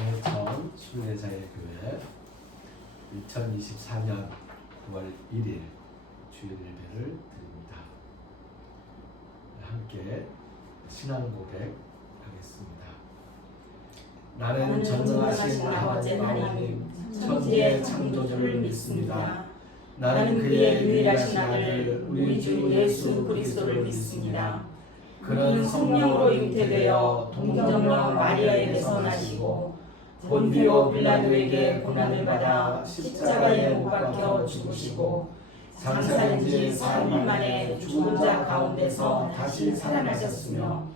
정해천 순례자의 교회 2024년 9월 1일 주일 예배를 드립니다. 함께 신앙 고백 하겠습니다. 나는 전능하신 아버지 하나님 천지의 창조주를 믿습니다. 나는 그의 유일하신 아들 우리 주 예수 그리스도를 믿습니다. 그는 성령으로 잉태되어 동정녀 마리아에게서 나시고 본디오 빌라도에게 고난을 받아 십자가에 못 박혀 죽으시고 장사된 지 4일 만에 죽은 자 가운데서 다시 살아나셨으며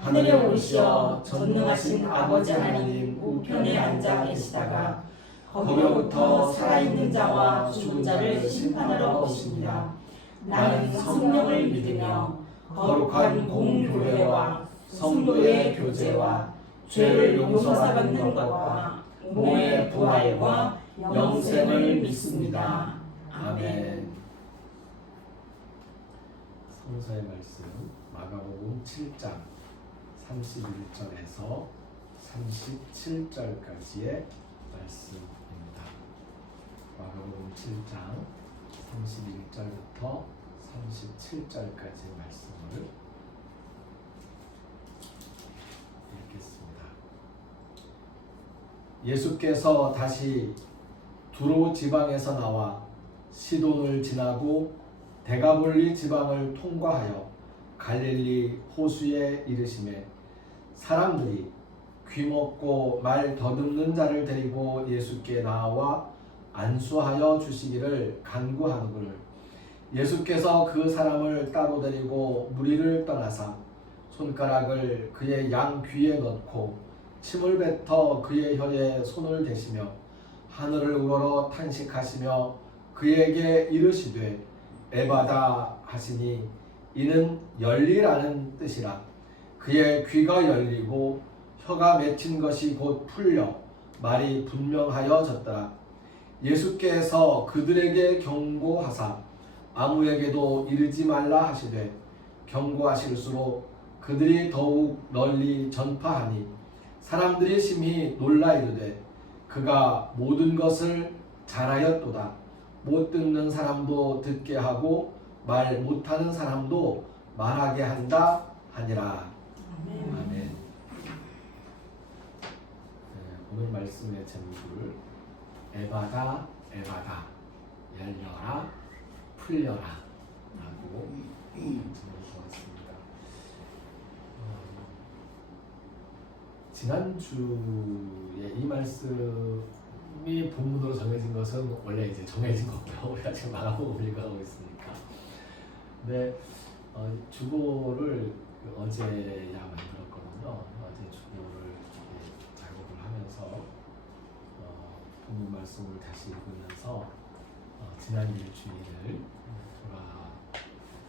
하늘에 오르시어 전능하신 아버지 하나님 우편에 앉아 계시다가 거기로부터 살아있는 자와 죽은 자를 심판하러 오십니다. 나는 성령을 믿으며 거룩한 공교회와 성도의 교제와 죄를 용서받는 것과 몸의 부활과 영생을 믿습니다. 아멘. 성서의 말씀 마가복음 7장 31절에서 37절까지의 말씀입니다. 마가복음 7장 31절부터 37절까지의 말씀을 읽겠습니다. 예수께서 다시 두로 지방에서 나와 시돈을 지나고 데가볼리 지방을 통과하여 갈릴리 호수에 이르시매 사람들이 귀먹고 말 더듬는 자를 데리고 예수께 나와 안수하여 주시기를 간구하는구를 예수께서 그 사람을 따로 데리고 무리를 떠나사 손가락을 그의 양 귀에 넣고 침을 뱉어 그의 혀에 손을 대시며 하늘을 우러러 탄식하시며 그에게 이르시되 에바다 하시니 이는 열리라는 뜻이라. 그의 귀가 열리고 혀가 맺힌 것이 곧 풀려 말이 분명하여졌더라. 예수께서 그들에게 경고하사 아무에게도 이르지 말라 하시되 경고하실수록 그들이 더욱 널리 전파하니 사람들이 심히 놀라 이르되 그가 모든 것을 잘하였도다. 못 듣는 사람도 듣게 하고 말 못하는 사람도 말하게 한다 하니라. 아멘. 네, 오늘 말씀의 제목을 에바다 에바다 열려라 풀려라 라고 제목을 보았습니다. 지난주에 이 말씀이 본문으로 정해진 것은 원래 이제 정해진 거고요. 우리가 지금 마가복음 읽어가고 있으니까. 근데 주보를 어제야 만들었거든요. 어제 주보를 작업을 하면서 본문 말씀을 다시 읽으면서 지난 일주일을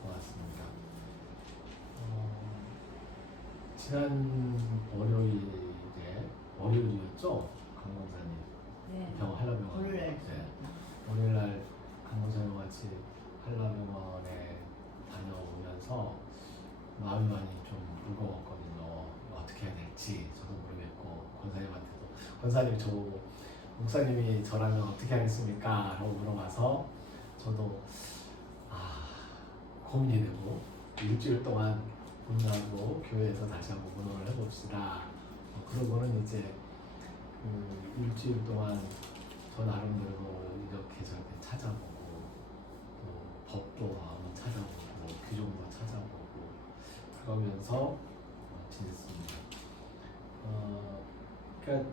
돌아보았습니다. 지난 월요일이었죠? 강원사님. 네. 한라병원. 네. 월요일날 강원사님 같이 한라병원에 다녀오면서 마음이 많이 좀 무거웠거든요. 어떻게 해야 될지 저도 모르겠고 권사님한테도 권사님 저 목사님이 저라면 어떻게 하겠습니까? 라고 물어봐서 저도 고민이 되고 일주일 동안 문하고 교회에서 다시 한번 문헌을 해봅시다. 그러고는 이제 일주일 동안 저 나름대로 이렇게 저렇게 찾아보고 또 법도 한번 찾아보고 규정도 찾아보고 그러면서 지냈습니다. 그러니까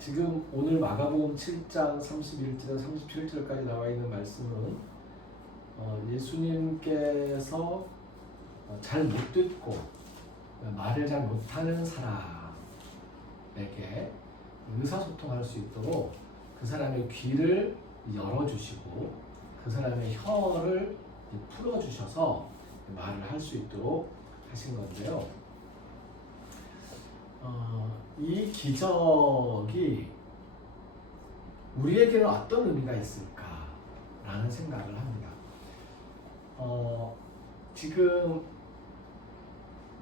지금 오늘 마가복음 7장 31절에서 37절까지 나와 있는 말씀은 예수님께서 잘 못 듣고 말을 잘 못하는 사람에게 의사소통할 수 있도록 그 사람의 귀를 열어주시고 그 사람의 혀를 풀어주셔서 말을 할 수 있도록 하신 건데요. 이 기적이 우리에게는 어떤 의미가 있을까라는 생각을 합니다. 지금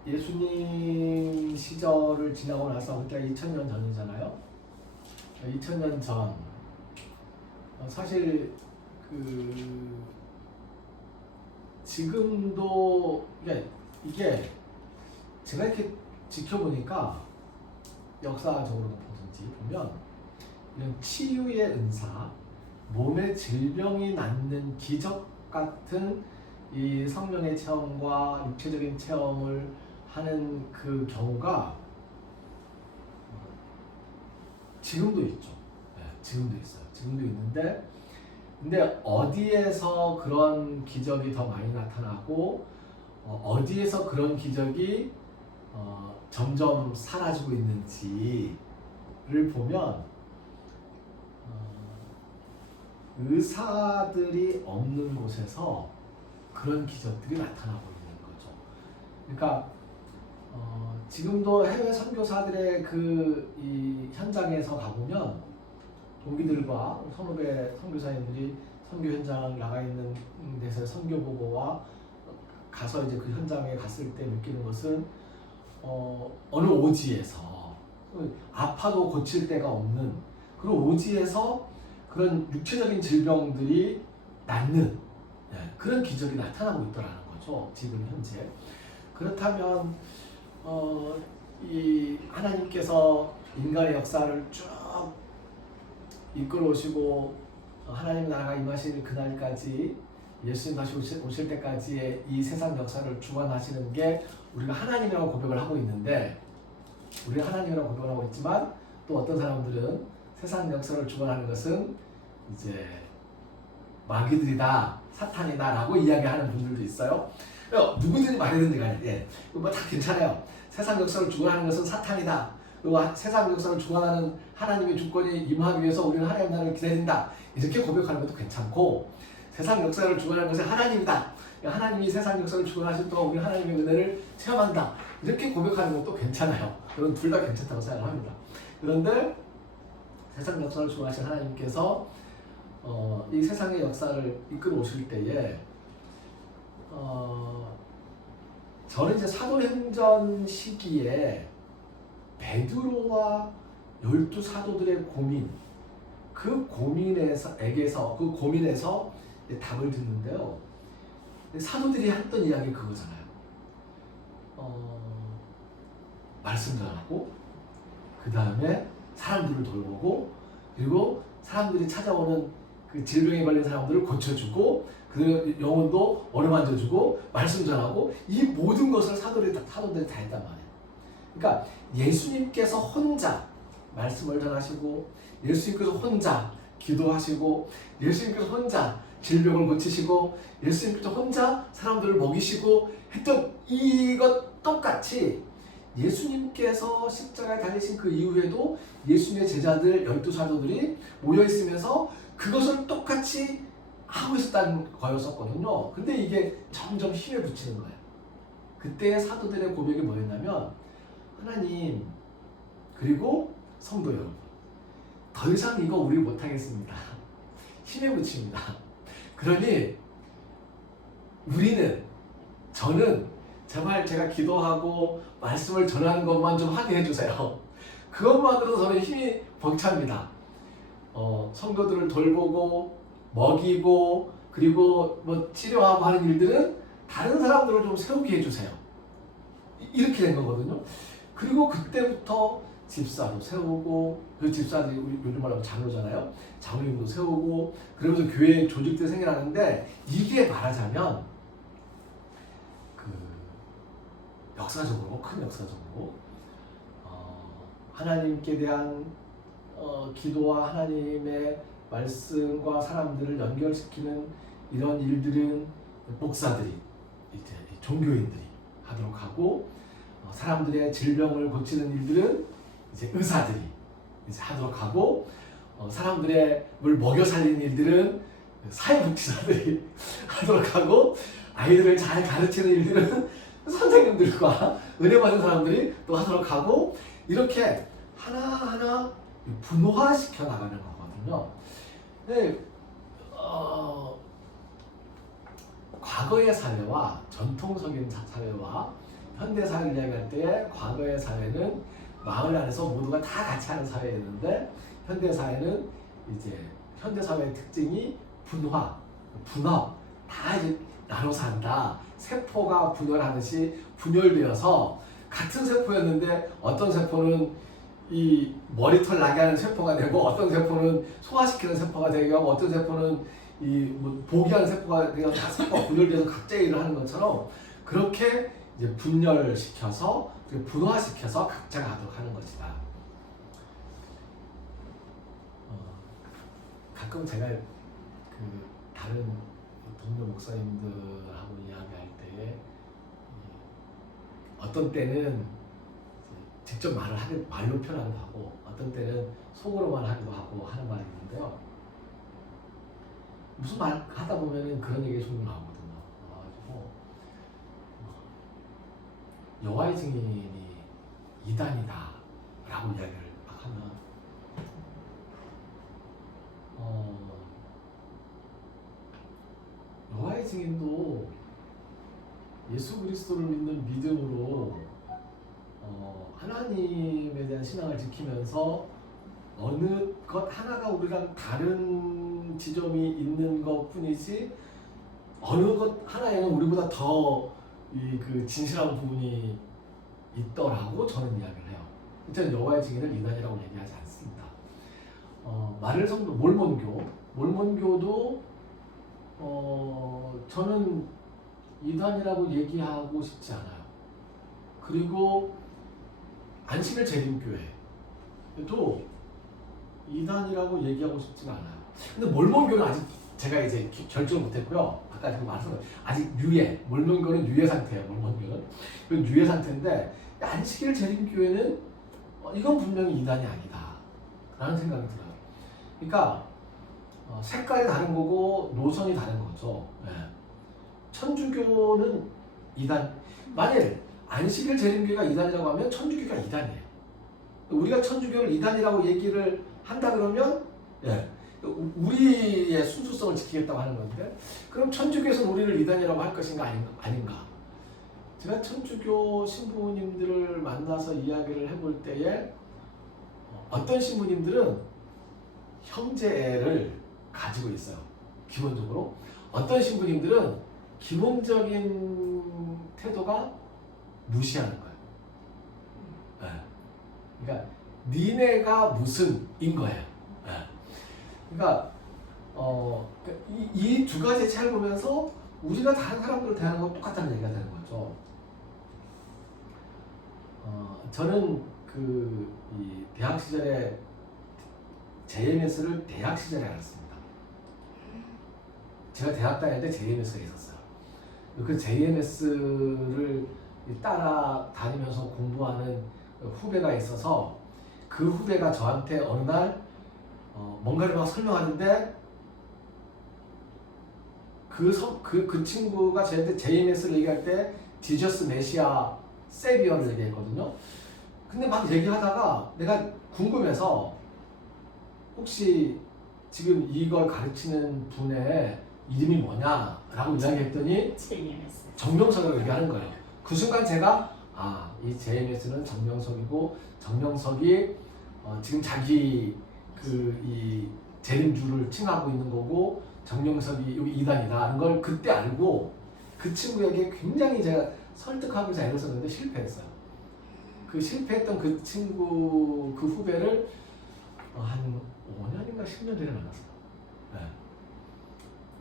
예수님 시절을 지나고 나서 그때가 2000년 전이잖아요. 2000년 전 사실 지금도 이게 제가 이렇게 지켜보니까 역사적으로 보든지 보면 이런 치유의 은사, 몸의 질병이 낫는 기적 같은 이 성령의 체험과 육체적인 체험을 하는 그 경우가 지금도 있죠. 네, 지금도 있어요. 지금도 있는데, 근데 어디에서 그런 기적이 더 많이 나타나고 어디에서 그런 기적이 점점 사라지고 있는지를 보면 의사들이 없는 곳에서 그런 기적들이 나타나고 있는 거죠. 그러니까 지금도 해외 선교사들의 이 현장에서 가보면 동기들과 선후배 선교사님들이 선교 현장 나가 있는 데서 선교 보고와 가서 이제 그 현장에 갔을 때 느끼는 것은 어느 오지에서 아파도 고칠 데가 없는 그런 오지에서 그런 육체적인 질병들이 낫는 그런 기적이 나타나고 있더라는 거죠. 지금 현재. 그렇다면 이 하나님께서 인간의 역사를 쭉 이끌어 오시고 하나님의 나라가 임하실 그날까지 예수님 다시 오실 때까지의 이 세상 역사를 주관하시는 게 우리가 하나님이라고 고백을 하고 있는데, 우리가 하나님이라고 고백을 하고 있지만 또 어떤 사람들은 세상 역사를 주관하는 것은 이제 마귀들이다, 사탄이다 라고 이야기하는 분들도 있어요. 누구든지 말이든지 간에 뭐 다 괜찮아요. 세상 역사를 주관하는 것은 사탄이다, 그리고 세상 역사를 주관하는 하나님의 주권이 임하기 위해서 우리는 하나님 나라를 기다린다, 이렇게 고백하는 것도 괜찮고, 세상 역사를 주관하는 것은 하나님이다, 하나님이 세상 역사를 주관하실 동안 우리 하나님의 은혜를 체험한다, 이렇게 고백하는 것도 괜찮아요. 그건 둘 다 괜찮다고 생각합니다. 그런데 세상 역사를 주관하신 하나님께서 이 세상의 역사를 이끌어 오실 때에 저는 이제 사도행전 시기에 베드로와 12사도들의 고민, 그 고민에서 답을 듣는데요. 사도들이 했던 이야기 그거잖아요. 말씀 전하고, 그 다음에 사람들을 돌보고, 그리고 사람들이 찾아오는 그 질병에 걸린 사람들을 고쳐주고, 그 영혼도 어루만져주고, 말씀 전하고, 이 모든 것을 사도들이 다 했단 말이에요. 그러니까 예수님께서 혼자 말씀을 전하시고, 예수님께서 혼자 기도하시고, 예수님께서 혼자 질병을 고치시고, 예수님께서 혼자 사람들을 먹이시고 했던 이것 똑같이 예수님께서 십자가에 달리신 그 이후에도 예수님의 제자들 12사도들이 모여있으면서 그것을 똑같이 하고 있었다는 거였었거든요. 근데 이게 점점 힘에 붙이는 거예요. 그때의 사도들의 고백이 뭐였냐면, 하나님, 그리고 성도 여러분, 더 이상 이거 우리 못하겠습니다. 힘에 붙입니다. 그러니 저는 정말 제가 기도하고 말씀을 전하는 것만 좀 하게 해주세요. 그것만으로도 저는 힘이 벅찹니다. 성도들을 돌보고 먹이고, 그리고 뭐 치료하고 하는 일들은 다른 사람들을 좀 세우게 해주세요. 이렇게 된 거거든요. 그리고 그때부터 집사도 세우고, 그 집사들이 요즘 말하면 장로잖아요. 장로님도 세우고, 그러면서 교회 조직들이 생겨나는데, 이게 말하자면 큰 역사적으로 하나님께 대한 기도와 하나님의 말씀과 사람들을 연결시키는 이런 일들은 목사들이, 이제 종교인들이 하도록 하고, 사람들의 질병을 고치는 일들은 이제 의사들이 이제 하도록 하고, 사람들의 물 먹여 살리는 일들은 사회복지사들이 하도록 하고, 아이들을 잘 가르치는 일들은 선생님들과 은혜 받은 사람들이 또 하도록 하고, 이렇게 하나하나 분화시켜 나가는 거거든요. 근데 과거의 사회와 전통적인 사회와 현대 사회를 이야기할 때, 과거의 사회는 마을 안에서 모두가 다 같이 하는 사회였는데 현대 사회는 이제 현대 사회의 특징이 분화, 분업 다 이제 나눠서 한다. 세포가 분열하듯이 분열되어서 같은 세포였는데 어떤 세포는 이 머리털 나게 하는 세포가 되고 어떤 세포는 소화시키는 세포가 되고 어떤 세포는 이뭐 보기하는 세포가 되고 다 세포가 분열돼서 각자 일을 하는 것처럼 그렇게 이제 분열시켜서 분화시켜서 각자가 하도록 하는 것이다. 가끔 제가 그 다른 동료 목사님들하고 이야기할 때에 어떤 때는 직접 말로 표현하기도 하고 어떤 때는 속으로만 하기도 하고 하는 말이 있는데요. 무슨 말 하다 보면은 그런 얘기가 종종 나오거든요. 그래가지고 여호와의 증인이 이단이다 라고 이야기를 막 하면 여호와의 증인도 예수 그리스도를 믿는 믿음으로 하나님에 대한 신앙을 지키면서 어느 것 하나가 우리랑 다른 지점이 있는 것 뿐이지 어느 것 하나에는 우리보다 더 그 진실한 부분이 있더라고 저는 이야기를 해요. 저는 여호와의 증인을 이단이라고 얘기하지 않습니다. 마를 성도 몰몬교도 저는 이단이라고 얘기하고 싶지 않아요. 그리고 안식일 재림교회도 이단이라고 얘기하고 싶지가 않아요. 근데 몰몬교는 아직 제가 이제 결정을 못했고요. 아까 지금 말씀 아직 유예, 몰몬교는 유예 상태예요. 몰몬교는 유예 상태인데 안식일 재림교회는 이건 분명히 이단이 아니다 라는 생각이 들어요. 그러니까 색깔이 다른 거고 노선이 다른 거죠. 네. 천주교는 이단, 만일 안식일 재림교회가 이단이라고 하면 천주교가 이단이에요. 우리가 천주교를 이단이라고 얘기를 한다 그러면 예, 우리의 순수성을 지키겠다고 하는 건데 그럼 천주교에서는 우리를 이단이라고 할 것인가 아닌가? 제가 천주교 신부님들을 만나서 이야기를 해볼 때에 어떤 신부님들은 형제를 가지고 있어요. 기본적으로 어떤 신부님들은 기본적인 태도가 무시하는 거예요. 네. 그러니까 니네가 무슨인 거예요. 네. 그러니까 이 두 가지 차이를 보면서 우리가 다른 사람들을 대하는 건 똑같다는 얘기가 되는 거죠. 저는 이 대학 시절에 JMS를 대학 시절에 알았습니다. 제가 대학 다닐 때 JMS가 있었어요. 그 JMS를 따라 다니면서 공부하는 후배가 있어서 그 후배가 저한테 어느 날 뭔가를 막 설명하는데 그 친구가 저한테 JMS를 얘기할 때 지저스 메시아 세비어를 얘기했거든요. 근데 막 얘기하다가 내가 궁금해서 혹시 지금 이걸 가르치는 분의 이름이 뭐냐라고 이야기했더니 정명석이라고 얘기하는 거예요. 그 순간 제가 이 JMS는 정명석이고 정명석이 지금 자기 이 재림주를 칭하고 있는 거고 정명석이 여기 이단이다라는 걸 그때 알고 그 친구에게 굉장히 제가 설득하기 위해서 애를 썼는데 실패했어요. 그 실패했던 그 친구 그 후배를 한 5년인가 10년 전에 만났어요. 네.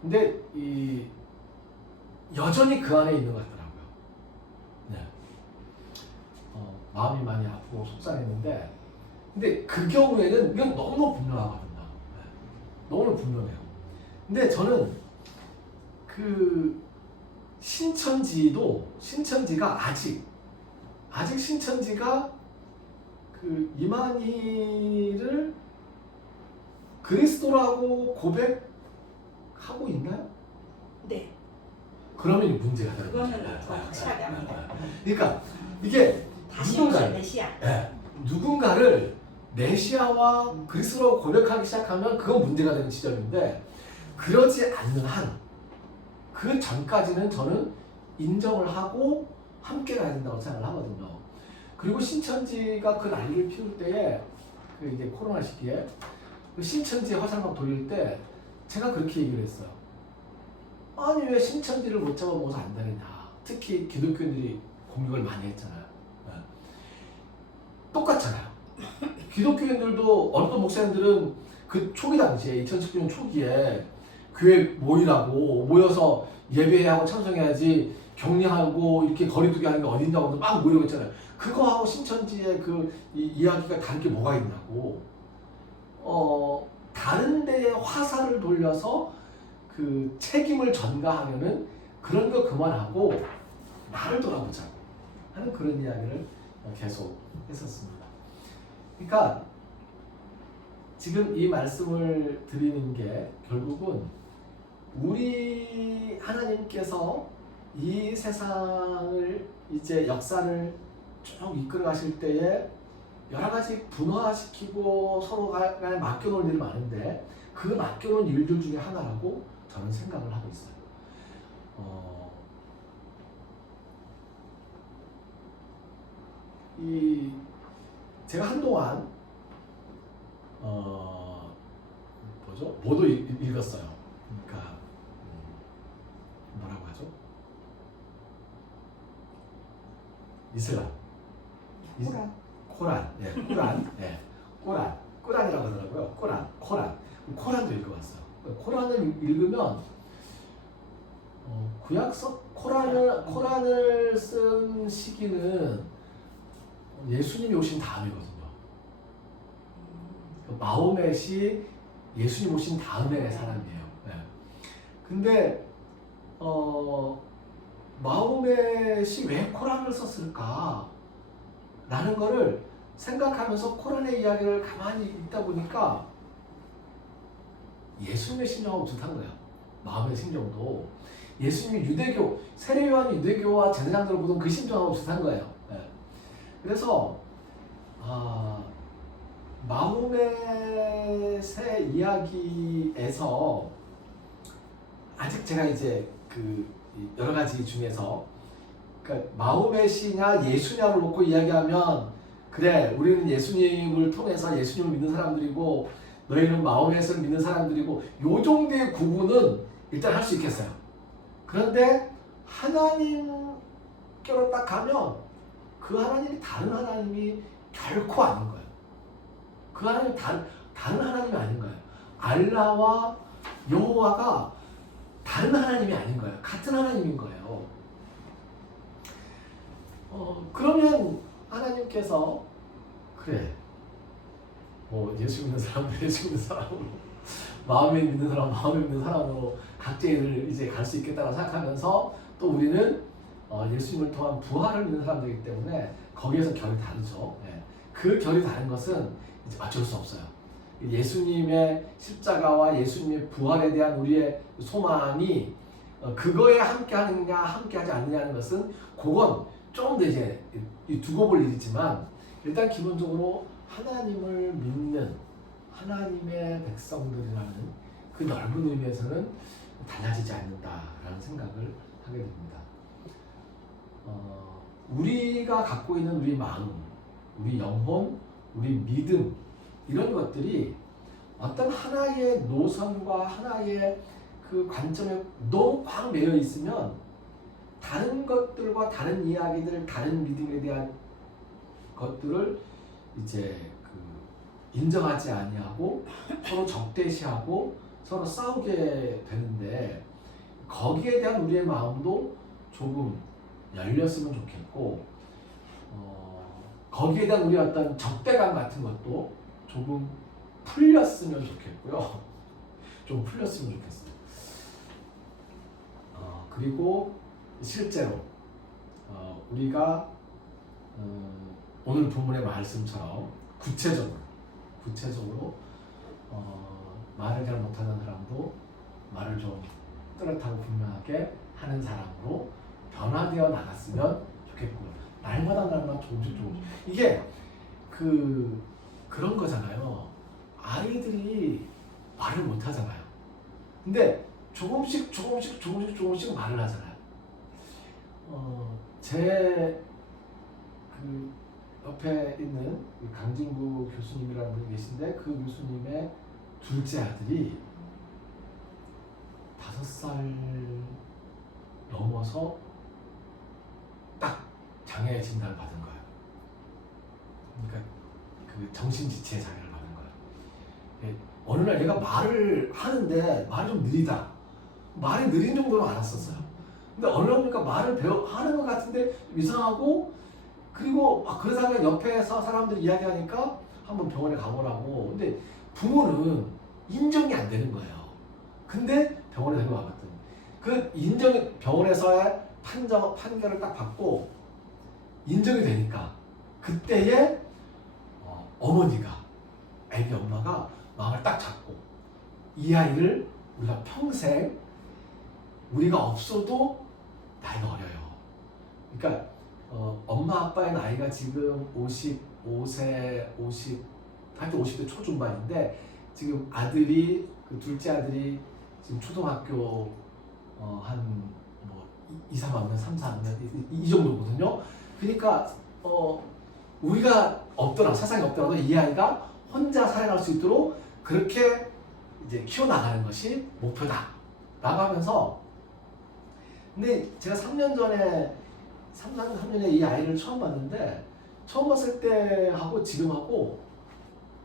근데 여전히 그 안에 있는 것 같더라고요. 네. 마음이 많이 아프고 속상했는데 근데 그 경우에는 이건 너무 분명하거든요. 네. 너무 분명해요. 근데 저는 그 신천지가 아직 신천지가 그 이만희를 그리스도라고 고백하고 있나요? 네. 그러면 문제가 되는 거죠. 그거는 더 확실하게 합니다. 그러니까 이게 다시 오실 메시아. 누군가를 메시아와 그리스도라고 고백하기 시작하면 그건 문제가 되는 지점인데 그러지 않는 한 그 전까지는 저는 인정을 하고 함께 가야 된다고 생각을 하거든요. 그리고 신천지가 그 난리를 피울 때에 그 이제 코로나 시기에 그 신천지 화상을 돌릴 때 제가 그렇게 얘기를 했어요. 아니 왜 신천지를 못 잡아먹어서 안 되느냐. 특히 기독교인들이 공격을 많이 했잖아요. 네. 똑같잖아요. 기독교인들도 어떤 목사님들은 그 초기 당시에 2019년 초기에 교회 모이라고 모여서 예배하고 참석해야지 격리하고 이렇게 거리두기 하는 게 어딨냐고 막 모이라고 했잖아요. 그거하고 신천지의 그 이야기가 다른 게 뭐가 있냐고. 다른 데에 화살을 돌려서 그 책임을 전가하면은 그런 거 그만하고 나를 돌아보자고 하는 그런 이야기를 계속 했었습니다. 그러니까 지금 이 말씀을 드리는 게 결국은 우리 하나님께서 이 세상을 이제 역사를 쭉 이끌어 가실 때에 여러 가지 분화시키고 서로 간에 맡겨놓을 일이 많은데 그 맡겨놓은 일들 중에 하나라고 저는 생각을 하고 있어요. 제가 한동안 뭐도 읽었어요. 그러니까 뭐라고 하죠? 이슬람. 코란. 네, 코란. 네, 코란이라고 하더라고요. 코란도 읽어봤어요. 코란을 읽으면 구약서 코란을 쓴 시기는 예수님이 오신 다음이거든요. 마호멧이 예수님 오신 다음에 사람이에요. 네. 근데 마호멧이 왜 코란을 썼을까? 라는 거를 생각하면서 코란의 이야기를 가만히 읽다 보니까 예수님의 심정하고 비슷한 거예요. 마음의 심정도. 예수님이 유대교, 세례요한이 유대교와 제사장들을 보던 그 심정하고 비슷한 거예요. 네. 그래서 마호멧의 이야기에서 아직 제가 이제 그 여러 가지 중에서 그러니까 마호멧이냐 예수냐를 놓고 이야기하면 그래 우리는 예수님을 통해서 예수님을 믿는 사람들이고 너희는 마호멧을 믿는 사람들이고 요 정도의 구분은 일단 할 수 있겠어요. 그런데 하나님께로 딱 가면 그 하나님이 다른 하나님이 결코 아닌 거예요. 그 하나님이 다른 하나님이 아닌 거예요. 알라와 여호와가 다른 하나님이 아닌 거예요. 같은 하나님인 거예요. 그러면 하나님께서 그래 뭐 예수 믿는 사람들 예수 믿는 사람으로 마음에 믿는 사람 마음에 믿는 사람으로 각자의 이제 갈 수 있겠다고 생각하면서 또 우리는 예수님을 통한 부활을 믿는 사람들이기 때문에 거기에서 결이 다르죠. 네. 그 결이 다른 것은 이제 맞출 수 없어요. 예수님의 십자가와 예수님의 부활에 대한 우리의 소망이 그거에 함께하느냐 함께하지 않느냐는 것은 그건 좀 더 이제 두고 볼 일이지만 일단 기본적으로 하나님을 믿는 하나님의 백성들이라는 그 넓은 의미에서는 달라지지 않는다라는 생각을 하게 됩니다. 우리가 갖고 있는 우리 마음, 우리 영혼, 우리 믿음 이런 것들이 어떤 하나의 노선과 하나의 그 관점에 너무 꽉 매여 있으면 다른 것들과 다른 이야기들, 다른 믿음에 대한 것들을 이제 그 인정하지 아니하고 서로 적대시하고 서로 싸우게 되는데 거기에 대한 우리의 마음도 조금 열렸으면 좋겠고 거기에 대한 우리의 어떤 적대감 같은 것도 조금 풀렸으면 좋겠고요. 좀 풀렸으면 좋겠어요. 그리고 실제로 우리가 오늘 본문의 말씀처럼 구체적으로 말을 잘 못하는 사람도 말을 좀 뚜렷하고 분명하게 하는 사람으로 변화되어 나갔으면 좋겠고요. 날마다 조금씩 이게 그런 거잖아요. 아이들이 말을 못 하잖아요. 근데 조금씩 말을 하잖아요. 제 옆에 있는 강진구 교수님이라는 분이 계신데 그 교수님의 둘째 아들이 5살 넘어서 딱 장애 진단을 받은 거예요. 그러니까 그 정신지체의 장애를 받은 거예요. 예, 어느 날 얘가 말을 하는데 말이 좀 느리다. 말이 느린 정도로 알았었어요. 근데 어느 날 보니까 말을 하는 것 같은데 이상하고 그리고 그러다가 옆에서 사람들이 이야기하니까 한번 병원에 가보라고. 근데 부모는 인정이 안 되는 거예요. 근데 병원에 데리고 와봤더니 그 인정이 병원에서의 판결을 딱 받고 인정이 되니까 그때에 어머니가 애기 엄마가 마음을 딱 잡고 이 아이를 우리가 평생 우리가 없어도 나이가 어려요. 그러니까 엄마 아빠의 나이가 지금 55세, 하여튼 50대 초중반인데 지금 아들이 그 둘째 아들이 지금 초등학교 한 뭐 2, 3학년, 3, 4학년 이 정도거든요. 그러니까 우리가 없더라도 세상에 없더라도 이 아이가 혼자 살아갈 수 있도록 그렇게 이제 키워나가는 것이 목표다 라고 하면서 근데 제가 3년 전에 이 아이를 처음 봤는데 처음 봤을 때하고 지금하고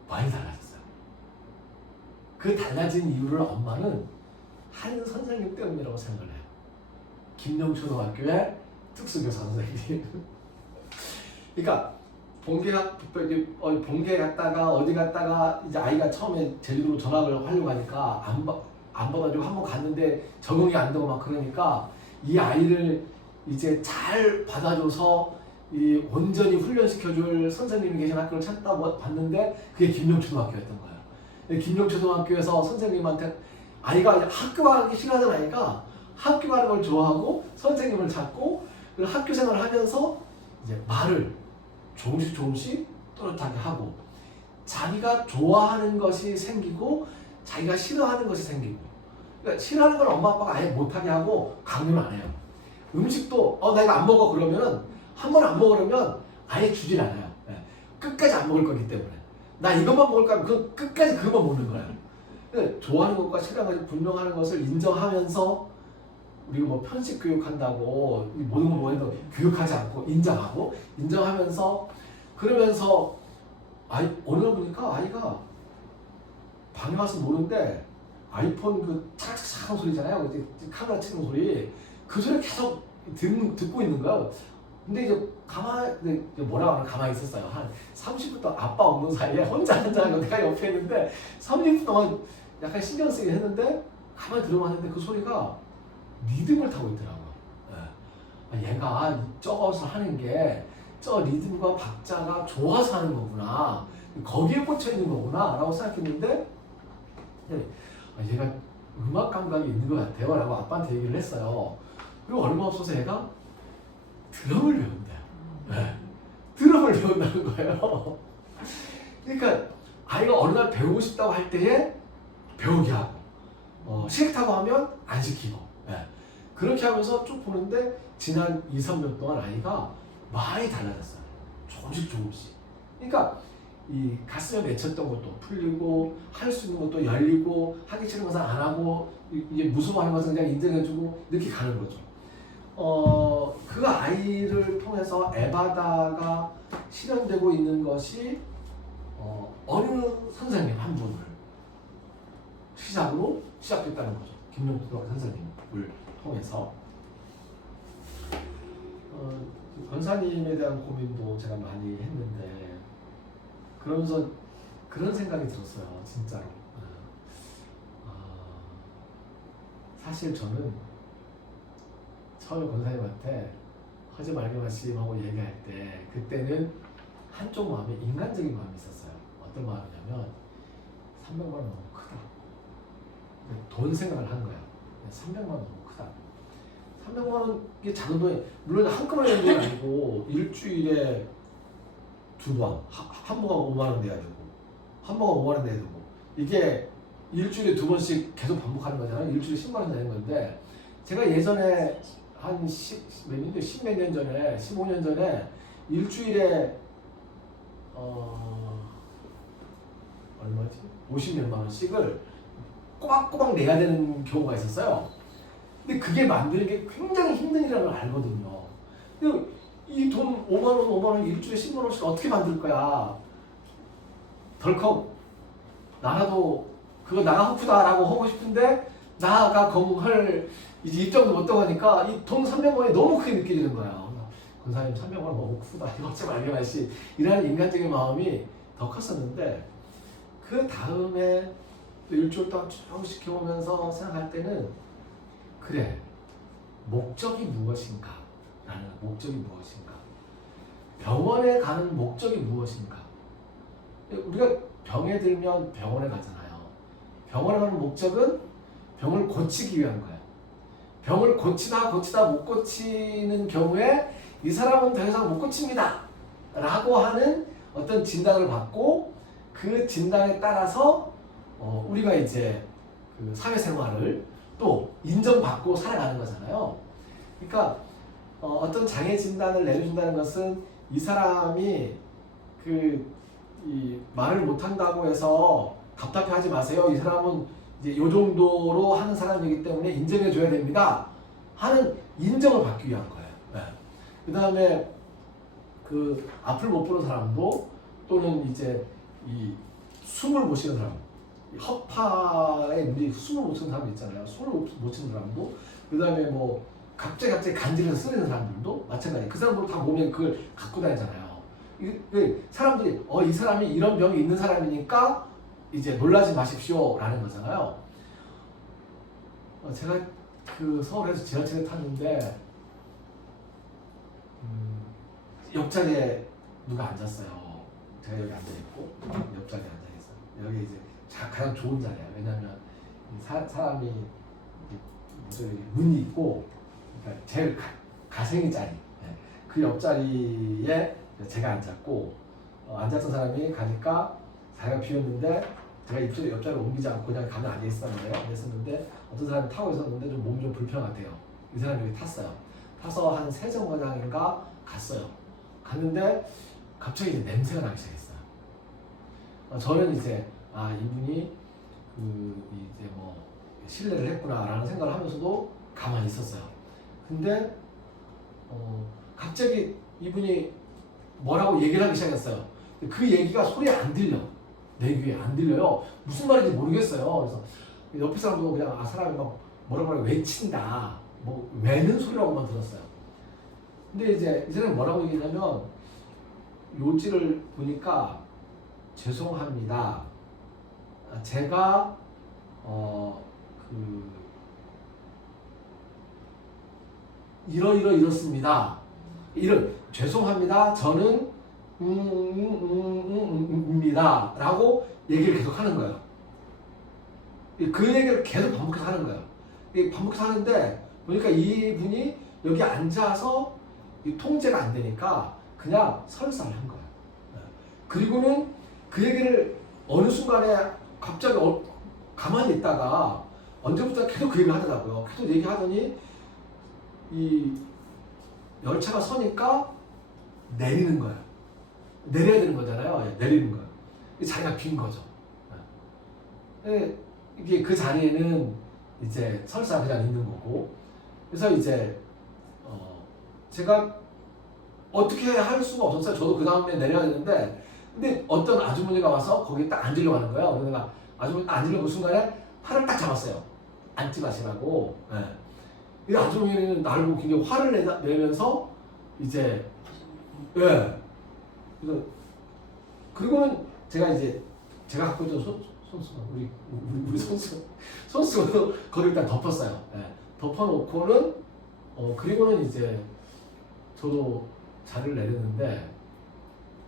많이 달라졌어요. 그 달라진 이유를 엄마는 한 선생님 때문이라고 생각을 해요. 김영초등학교의 특수교사 선생님. 그러니까 본계 갔다가 어디 갔다가 이제 아이가 처음에 제주도로 전학을 하려고 하니까 안 받아주고 한번 갔는데 적응이 안 되고 막 그러니까 이 아이를 이제 잘 받아줘서 이 온전히 훈련시켜줄 선생님이 계신 학교를 찾다 봤는데 그게 김영초등학교였던 거예요. 김영초등학교에서 선생님한테 아이가 학교 가기 싫어하던 아이가 학교 가는 걸 좋아하고 선생님을 찾고 그리고 학교 생활을 하면서 이제 말을 조금씩 또렷하게 하고 자기가 좋아하는 것이 생기고 자기가 싫어하는 것이 생기고 그러니까 싫어하는 걸 엄마 아빠가 아예 못하게 하고 강요는 안 해요. 음식도 내가 안 먹어 그러면은 한 번 안 먹으려면 아예 주질 않아요. 끝까지 안 먹을 거기 때문에 나 이것만 먹을까 하면 그 끝까지 그것만 먹는 거예요. 좋아하는 것과 싫어하는 것이 분명하는 것을 인정하면서 우리가 뭐 편식 교육한다고 모든 걸 뭐해도 교육하지 않고 인정하면서 그러면서 어느 날 보니까 아이가 방에 와서 노는데 아이폰 그 차락차락 소리잖아요. 카메라 치는 소리 그 소리 계속 듣고 있는 거야. 근데 이제 뭐라고 하나 가만히 있었어요. 한 30분 동안 아빠 없는 사이에 혼자 앉아가지고 내가 옆에 있는데 30분 동안 약간 신경 쓰긴 했는데 가만히 들어봤는데 그 소리가 리듬을 타고 있더라고요. 얘가 저것을 하는 게 저 리듬과 박자가 좋아서 하는 거구나. 거기에 꽂혀 있는 거구나 라고 생각했는데 얘가 음악 감각이 있는 것 같아요 라고 아빠한테 얘기를 했어요. 그리고 얼마 없어서 얘가 드럼을 배운대요. 드럼을 배운다는 거예요. 그러니까 아이가 어느 날 배우고 싶다고 할 때에 배우게 하고 싫다고 하면 안 시키고 그렇게 하면서 쭉 보는데 지난 2, 3년 동안 아이가 많이 달라졌어요. 조금씩. 그러니까 이 가슴에 맺혔던 것도 풀리고 할 수 있는 것도 열리고 하기 싫은 것은 안 하고 이제 무서워하는 것은 그냥 인정해주고 이렇게 가는 거죠. 그 아이를 통해서 에바다가 실현되고 있는 것이 어느 선생님 한 분을 시작으로 시작됐다는 거죠. 김용수 선생님을 통해서 권사님에 대한 고민도 제가 많이 했는데 그러면서 그런 생각이 들었어요. 진짜로. 사실 저는 처음에 권사님한테 하지 말게 말씀하고 얘기할 때 그때는 한쪽 마음에 인간적인 마음이 있었어요. 어떤 마음이냐면 300만 원 너무 크다. 돈 생각을 한 거야. 300만 원 너무 크다. 300만 원 이게 작은 돈이 물론 한꺼번에 내는 돈 아니고 일주일에 2번 한 번가 5만 원 내야 되고 한 번가 5만 원 내야 되고 이게 일주일에 2번씩 계속 반복하는 거잖아요. 일주일에 10만 원 내는 건데 제가 예전에 한 10몇 년 전에 15년 전에 일주일에 얼마지? 50몇만 원씩을 꼬박꼬박 내야 되는 경우가 있었어요. 근데 그게 만드는 게 굉장히 힘든 일이라는 걸 알거든요. 이 돈 5만 원, 5만 원 일주일에 10만 원씩 어떻게 만들 거야? 덜컥 나라도 그거 나가 호프다라고 하고 싶은데 나가 공할 이제 입장도 못 떠가니까 이 돈 300만 원이 너무 크게 느껴지는 거야. 권사님 300만 원 너무 크다. 이거 좀 알려야지. 이라는 인간적인 마음이 더 컸었는데 그 다음에 또 일주일 동안 쭉 지켜보면서 생각할 때는 그래 목적이 무엇인가? 라는 목적이 무엇인가? 병원에 가는 목적이 무엇인가? 우리가 병에 들면 병원에 가잖아요. 병원에 가는 목적은 병을 고치기 위한 거예요. 병을 고치다 못 고치는 경우에 이 사람은 더 이상 못 고칩니다 라고 하는 어떤 진단을 받고 그 진단에 따라서 우리가 이제 그 사회생활을 또 인정받고 살아가는 거잖아요. 그러니까 어떤 장애 진단을 내려준다는 것은 이 사람이 이 말을 못한다고 해서 답답해하지 마세요. 이 사람은 이제 요 정도로 하는 사람이기 때문에 인정해줘야 됩니다 하는 인정을 받기 위한 거예요. 네. 그 다음에 그 앞을 못 보는 사람도 또는 이제 이 숨을 못 쉬는 사람, 허파에 문제 숨을 못 쉬는 사람 있잖아요. 숨을 못 쉬는 사람도 그 다음에 뭐 갑자기 간질에서 쓰러지는 사람들도 마찬가지. 그 사람들도 다 몸에 그걸 갖고 다니잖아요. 사람들이 이 사람이 이런 병이 있는 사람이니까 이제 놀라지 마십시오 라는 거잖아요. 제가 그 서울에서 지하철에 탔는데 옆자리에 누가 앉았어요. 제가 여기 앉아있고 옆자리에 앉아있어요. 여기 이제 가장 좋은 자리야. 왜냐면 사람이 문이 있고 그러니까 제일 가생이 자리. 그 옆자리에 제가 앉았고 앉았던 사람이 가니까 자리가 비었는데 제가 옆자리로 옮기지 않고 그냥 가면 앉아있었는데 어떤 사람이 타고 있었는데 좀 몸이 좀 불편하대요. 이 사람이 여기 탔어요. 타서 한 세정거장인가 갔어요. 갔는데 갑자기 이제 냄새가 나기 시작했어요. 저는 이제 이분이 이제 뭐 실례를 했구나라는 생각을 하면서도 가만히 있었어요. 근데 갑자기 이분이 뭐라고 얘기를 하기 시작했어요. 그 얘기가 소리에 안 들려. 내 귀에 안 들려요. 무슨 말인지 모르겠어요. 그래서 옆에 사람도 그냥 사람이 막 뭐라고 외친다. 뭐 외는 소리라고만 들었어요. 근데 이제 이 사람이 뭐라고 얘기냐면 요지를 보니까 죄송합니다. 제가 이렇습니다. 죄송합니다. 저는 입니다 라고 얘기를 계속 하는 거예요. 그 얘기를 계속 반복해서 하는 거예요. 반복해서 하는데 보니까 이분이 여기 앉아서 통제가 안 되니까 그냥 설사를 한 거예요. 그리고는 그 얘기를 어느 순간에 갑자기 가만히 있다가 언제부터 계속 그 얘기를 하더라고요. 계속 얘기하더니 이 열차가 서니까 내리는 거예요. 내려야 되는 거잖아요. 내리는 거예요. 자리가 빈 거죠. 이게 그 자리에는 이제 설사 그냥 있는 거고. 그래서 이제 제가 어떻게 할 수가 없었어요. 저도 그 다음에 내려야 되는데, 근데 어떤 아주머니가 와서 거기 딱 앉으려고 하는 거예요. 그래서 내가 아주머니 앉으려고 순간에 팔을 딱 잡았어요. 앉지 마시라고. 이 아주머니는 나를 보고 굉장히 화를 내면서 이제 그래서 그리고는 제가 갖고 있던 손수건 우리 손수건으로 거기 일단 덮었어요. 덮어놓고는 그리고는 이제 저도 자리를 내렸는데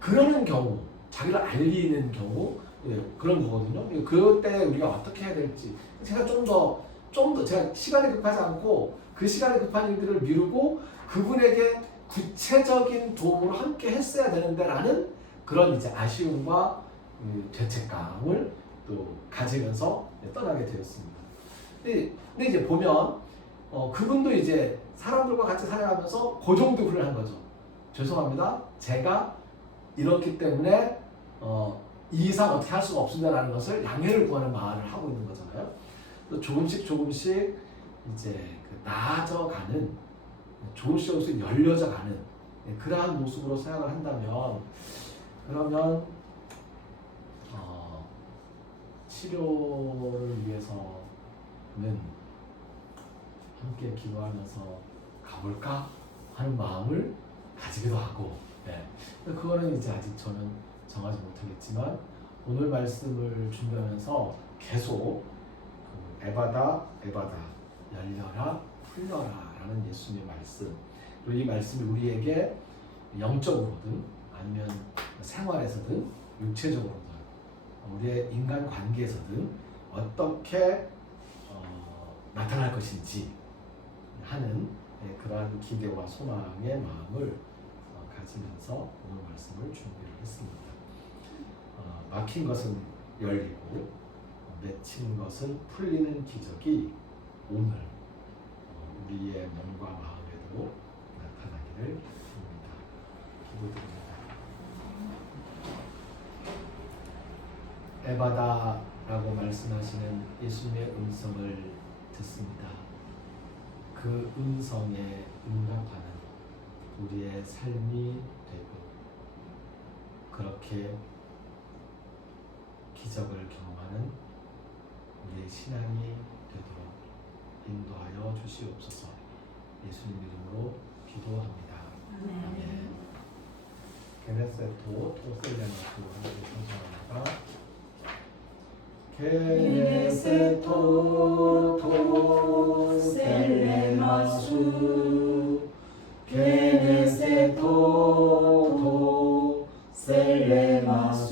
그러는 경우 자기를 알리는 경우 그런 거거든요. 그때 우리가 어떻게 해야 될지 제가 좀 더 제가 시간이 급하지 않고 그 시간이 급한 일들을 미루고 그분에게 구체적인 도움을 함께 했어야 되는데라는 그런 이제 아쉬움과 죄책감을 또 가지면서 떠나게 되었습니다. 근데 이제 보면 그분도 이제 사람들과 같이 살아가면서 그 정도 후를 한 거죠. 죄송합니다. 제가 이렇기 때문에 이 이상 어떻게 할 수가 없습니다라는 것을 양해를 구하는 말을 하고 있는 거잖아요. 또 조금씩 이제 나아져가는, 조금씩 열려져가는 그러한 모습으로 생각을 한다면, 그러면 치료를 위해서는 함께 기도하면서 가볼까 하는 마음을 가지기도 하고, 그거는 이제 아직 저는 정하지 못하겠지만 오늘 말씀을 준비하면서 계속 에바다 열려라 풀려라 라는 예수님의 말씀, 그리고 이 말씀이 우리에게 영적으로든 아니면 생활에서든 육체적으로든 우리의 인간 관계에서든 어떻게 나타날 것인지 하는 그러한 기대와 소망의 마음을 가지면서 오늘 말씀을 준비를 했습니다. 막힌 것은 열리고 맺힌 것은 풀리는 기적이 오늘 우리의 몸과 마음에도 나타나기를 빕니다. 기도드립니다. 에바다라고 말씀하시는 예수님의 음성을 듣습니다. 그 음성에 응답하는 우리의 삶이 되고, 그렇게 기적을 경험하는 우리의 신앙이 되도록 인도하여 주시옵소서. 예수님 이름으로 기도합니다. 아멘. 게네세토 토셀레마수 함께 찬송합니다. 게네세토 토셀레마수 게네세토 토셀레마수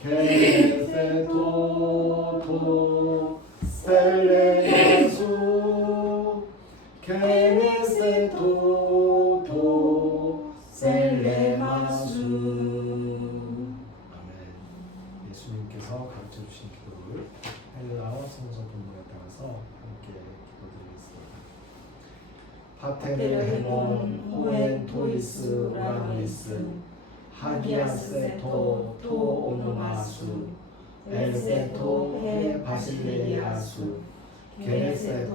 게네세토 토셀레마수 게네세토 토셀레마수. 아멘. 예수님께서 가르쳐 주신 기도를 헬라어 성서 본문에 따라서 함께 기도드리겠습니다. 파테르 헤몬 호엔 토이스 우라노이스 하기아세토 토 오노마수 엘세토 헤 바실레이아수 게네세토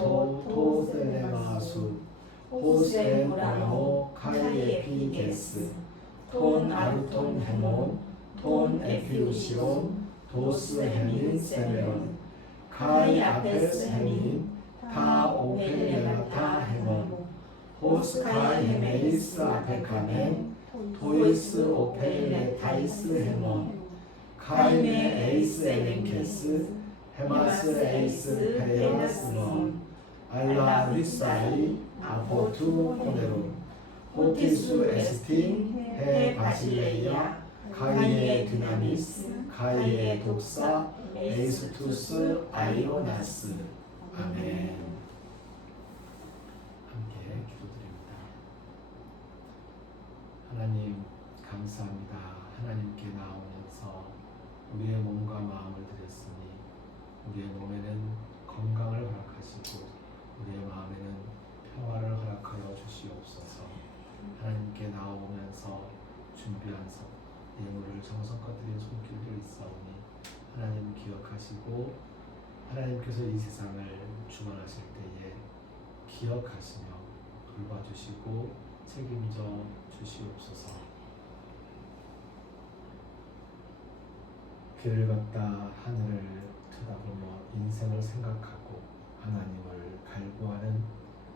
토 셀레마수 호세 모라노 카이에피게스 톤 아루톤 헤몬 톤 에피우시온 도스 헤민 세메온 카이 아페스 헤민 타 오펠레마타 헤몬 호스카이 헤메이스 아페카멘 토이스 오펠레 타이스 헤몬 카이메 에이스 에렌케스 헤마스 에이스 페레마스몬 알라 리사이 아포투 코네론 호티수 에스틴 헤 바실레이아 가이에 디나미스 가이에 독사 에이스투스 아이오나스. 아멘. 함께 기도드립니다. 하나님 감사합니다. 하나님께 나오면서 우리의 몸과 마음을 드렸으니 우리의 몸에는 건강을 허락하시고 우리의 마음에는 평화를 허락하여 주시옵소서. 하나님께 나오면서 준비한 예물을 정성껏 드린 손길들이 있사오니 하나님 기억하시고 하나님께서 이 세상을 주관하실 때에 기억하시며 돌봐주시고 책임져 주시옵소서. 길을 걷다 하늘을 쳐다보며 인생을 생각하고 하나님을 갈구하는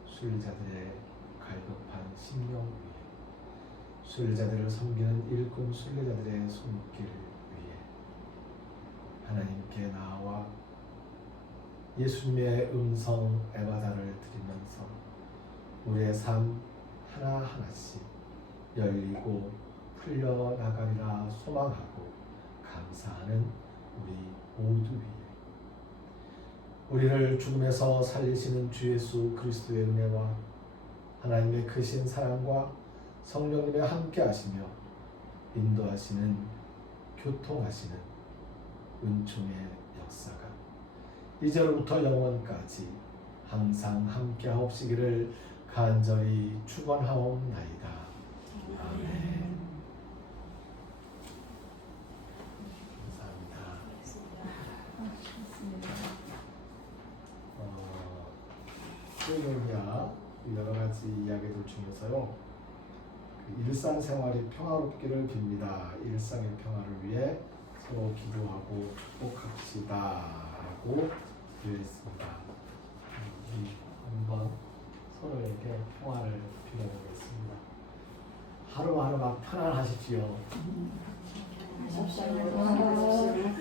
순례자들의 갈급한 심령 위에, 순례자들을 섬기는 일꾼 순례자들의 손길 위에 하나님께 나와 예수님의 음성 에바다를 들으면서 우리의 삶 하나하나씩 열리고 풀려나가리라 소망하고 감사하는 우리 모두 위에 우리를 죽음에서 살리시는 주 예수 그리스도의 은혜와 하나님의 크신 사랑과 성령님의 함께 하시며 인도하시는 교통하시는 은총의 역사가 이제로부터 영원까지 항상 함께 하옵시기를 간절히 축원하옵나이다. 아멘. 프로노미아 여러 가지 이야기들 중에서요. 그 일상생활이 평화롭기를 빕니다. 일상의 평화를 위해 서로 기도하고 축복합시다라고 되어 있습니다. 한번 서로에게 평화를 빌어보겠습니다. 하루하루가 편안하십시오.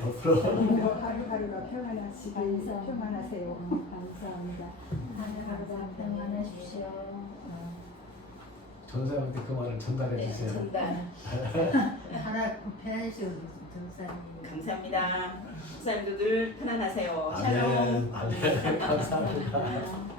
앞으로 하루하루가 평안하시길 평안하세요. 감사합니다. 하루하루가 평안하십시오. 전사님한테 그 말을 전달해 주세요. 전달. 하나 편안하시오, 전사님. 감사합니다. 목사님도 늘 편안하세요. 아멘. 샬롬. 아멘. 감사합니다.